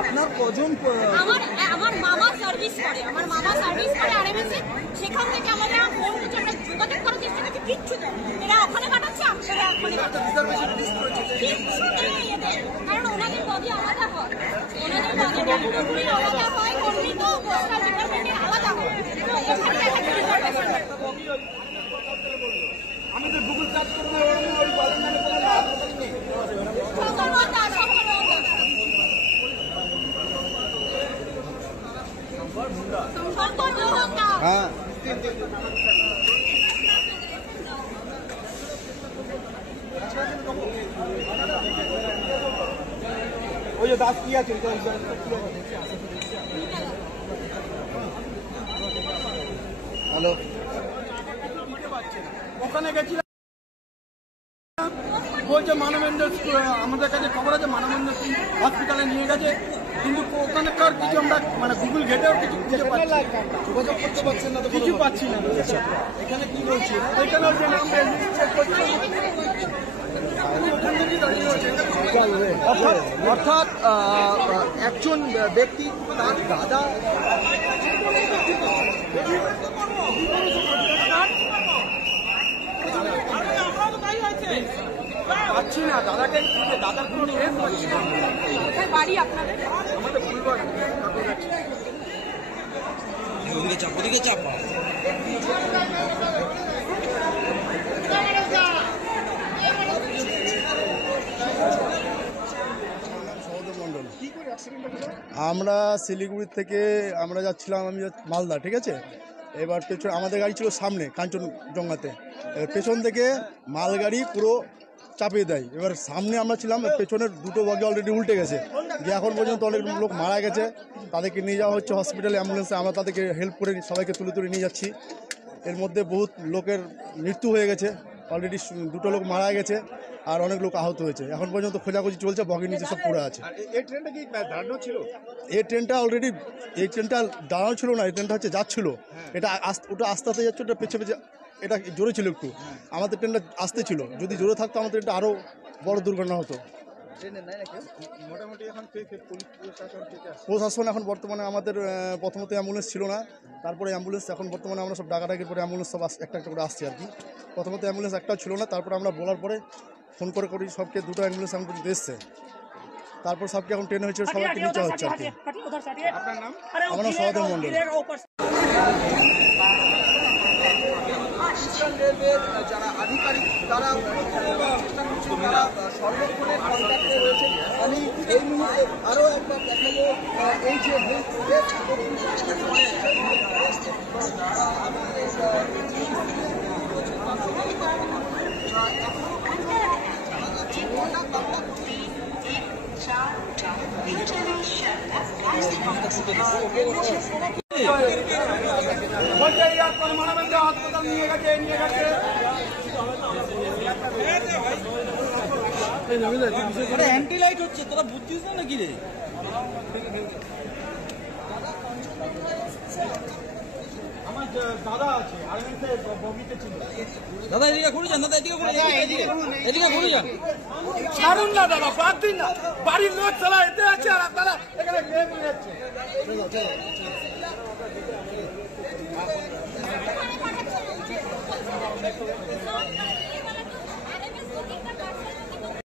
আপনার কজন? আমার মামা সার্ভিস করে, আরএমএসে। সেখান থেকে আমাদের ফোন করছে, আমরা যোগাযোগ করার চেষ্টা করছি, কিচ্ছু নেই। এরা ওখানে কাটাচ্ছে, আমরা ওখানে কিচ্ছু নেই এদের। কারণ ওনাদের বডি আলাদা হয়, ওনাদের বডিটা পুরোপুরি আলাদা হয়, কর্মী তো পোস্টাল ডিপার্টমেন্টে আলাদা হয়। তো এখানে একটা রিজার্ভেশন আমাদের গুগল সার্চ করতে ওই বলেন মানে কোনো লাভ নেই। হ্যাঁ ওই যে দাস কি আছে হ্যালো ওখানে গেছিলাম, বলছে মানবেন্দ্র আমাদের কাছে খবর আছে মানবেন্দ্র সিং হসপিটালে নিয়ে গেছে, কিন্তু ওখানকার কিছু আমরা মানে গুগল ঘেটেও কিছু খুঁজে পাচ্ছি, যোগাযোগ করতে পারছেন না, কিছু পাচ্ছি না। এখানে কি বলছি, এখানে হচ্ছে অর্থাৎ একজন ব্যক্তি তার দাদা পাচ্ছি না, দাদাকে দাদার কোনো বাড়ি আপনাদের আমাদের ফুলবাড়ি ওদিকে চাপ আমরা শিলিগুড়ি থেকে আমরা যাচ্ছিলাম, আমি মালদা, ঠিক আছে। এবার পেছনে আমাদের গাড়ি ছিল সামনে কাঞ্চনজঙ্ঘাতে, পেছন থেকে মালগাড়ি পুরো চাপিয়ে দেয়। এবার সামনে আমরা ছিলাম, পেছনের দুটো বগি অলরেডি উল্টে গেছে, যে এখন পর্যন্ত অনেক লোক মারা গেছে, তাদেরকে নিয়ে যাওয়া হচ্ছে হসপিটালে, অ্যাম্বুলেন্সে। আমরা তাদেরকে হেল্প করে সবাইকে তুলে নিয়ে যাচ্ছি। এর মধ্যে বহুত লোকের মৃত্যু হয়ে গেছে, অলরেডি দুটো লোক মারা গেছে আর অনেক লোক আহত হয়েছে। এখন পর্যন্ত খোঁজাখুঁজি চলছে, বগির নিচে সব পড়ে আছে। এই ট্রেনটা কি দাঁড়ানো ছিল? এই ট্রেনটা অলরেডি, এই ট্রেনটা দাঁড়ানো ছিল না, এই ট্রেনটা হচ্ছে যাচ্ছিল। এটা ওটা আস্তে আস্তে যাচ্ছে, ওটা পেছে এটা জোরে ছিল একটু, আমাদের ট্রেনটা আসতে ছিল। যদি জোরে থাকতো আমাদের ট্রেনটা আরও বড় দুর্ঘটনা হতো। মোটামুটি এখন প্রশাসন এখন বর্তমানে আমাদের প্রথমত অ্যাম্বুলেন্স ছিল না, তারপরে অ্যাম্বুলেন্স এখন বর্তমানে আমরা সব ডাকাডাকির পরে অ্যাম্বুলেন্স সব একটা করে আসছে আর কি। প্রথমত অ্যাম্বুলেন্স একটাও ছিল না, তারপরে আমরা বলার পরে ফোন করে সবকে দুটো অ্যাম্বুলেন্স এখন পর্যন্ত এসছে, তারপর সবকে এখন ট্রেন হয়েছে, সবাইকে নিতে হচ্ছে আর কি। আপনার নাম? আমার নাম সহদেব মন্ডল। রেলওয়ের যারা আধিকারিক তারা সংরক্ষণের কন্ট্যাক্টে রয়েছে। আমি এই মুহূর্তে আরও একবার দেখাবো এই যে মানবেন্দ্র হাসপাতাল নিয়ে গেছে অ্যান্টি লাইট হচ্ছে, তোরা বুঝছিস না নাকি রে? আমার দাদা আছে আরএমএসে বগিতে ছিল। দাদা এদিকে ঘুরে যান, দাদা এদিকে ঘুরে যান। ছাড়ুন না দাদা, বাদ দিন না, বাড়ির লোক চলা এতে আছে আর আপনারা এখানে খেয়ে পড়ে যাচ্ছে।